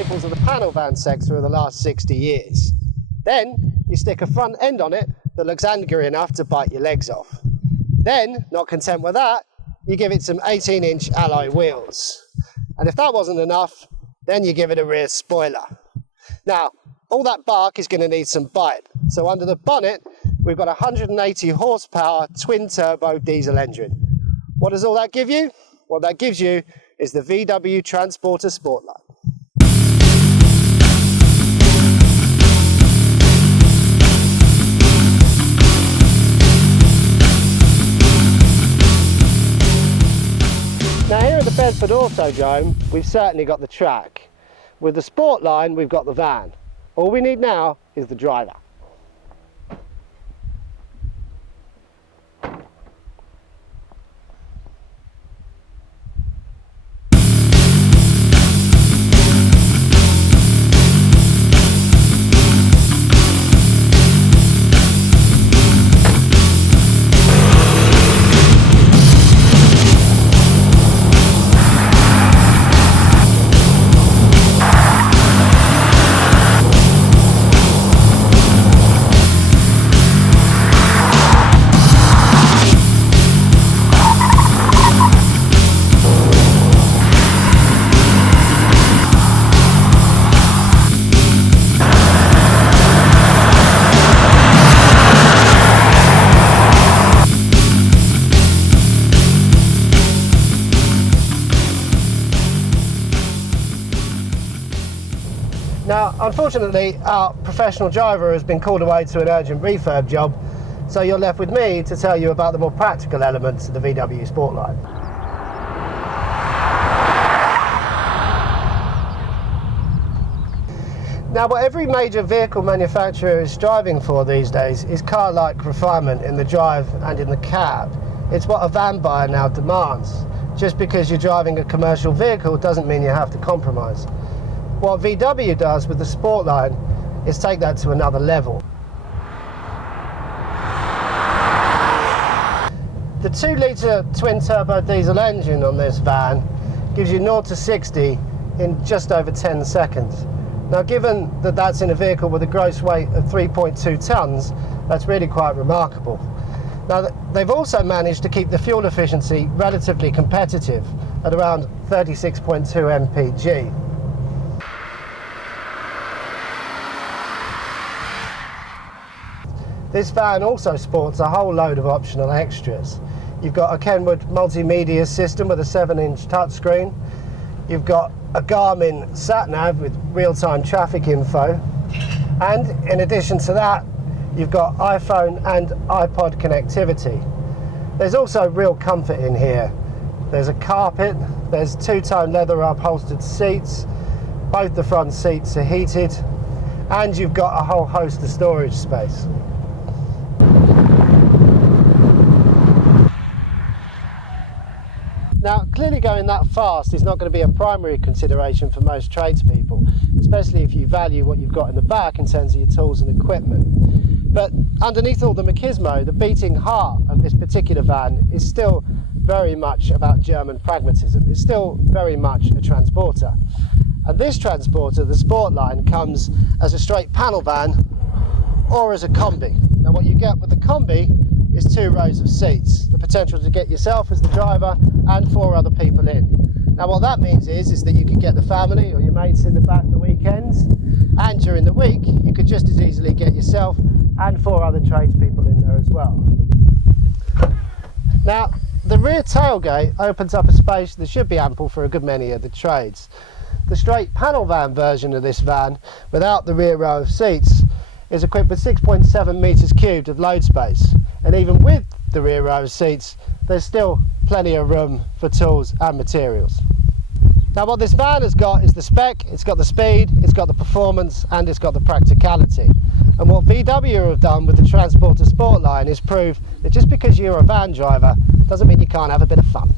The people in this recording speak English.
staples of the panel van sector of the last 60 years. Then you stick a front end on it that looks angry enough to bite your legs off. Then, not content with that, you give it some 18-inch alloy wheels. And if that wasn't enough, then you give it a rear spoiler. Now, all that bark is going to need some bite. So under the bonnet, we've got a 180 horsepower twin turbo diesel engine. What does all that give you? What that gives you is the VW Transporter Sportline. Now here at the Bedford Autodrome, we've certainly got the track. With the Sportline, we've got the van. All we need now is the driver. Now, unfortunately, our professional driver has been called away to an urgent refurb job, so you're left with me to tell you about the more practical elements of the VW Sportline. Now, what every major vehicle manufacturer is striving for these days is car-like refinement in the drive and in the cab. It's what a van buyer now demands. Just because you're driving a commercial vehicle doesn't mean you have to compromise. What VW does with the Sportline is take that to another level. The 2-litre twin-turbo diesel engine on this van gives you 0 to 60 in just over 10 seconds. Now, given that that's in a vehicle with a gross weight of 3.2 tonnes, that's really quite remarkable. Now, they've also managed to keep the fuel efficiency relatively competitive at around 36.2 mpg. This van also sports a whole load of optional extras. You've got a Kenwood multimedia system with a 7-inch touchscreen. You've got a Garmin sat-nav with real-time traffic info. And in addition to that, you've got iPhone and iPod connectivity. There's also real comfort in here. There's a carpet, there's 2-tone leather upholstered seats, both the front seats are heated, and you've got a whole host of storage space. Now, clearly going that fast is not going to be a primary consideration for most tradespeople, especially if you value what you've got in the back in terms of your tools and equipment. But underneath all the machismo, the beating heart of this particular van is still very much about German pragmatism. It's still very much a transporter. And this transporter, the Sportline, comes as a straight panel van or as a combi. Now, what you get with the combi is 2 rows of seats, the potential to get yourself as the driver and 4 other people in. Now, what that means is that you could get the family or your mates in the back the weekends, and during the week you could just as easily get yourself and 4 other tradespeople in there as well. Now, the rear tailgate opens up a space that should be ample for a good many of the trades. The straight panel van version of this van, without the rear row of seats, is equipped with 6.7 metres cubed of load space, and even with the rear row of seats there's still plenty of room for tools and materials. Now, what this van has got is the spec, it's got the speed, it's got the performance, and it's got the practicality. And what VW have done with the Transporter Sportline is prove that just because you're a van driver doesn't mean you can't have a bit of fun.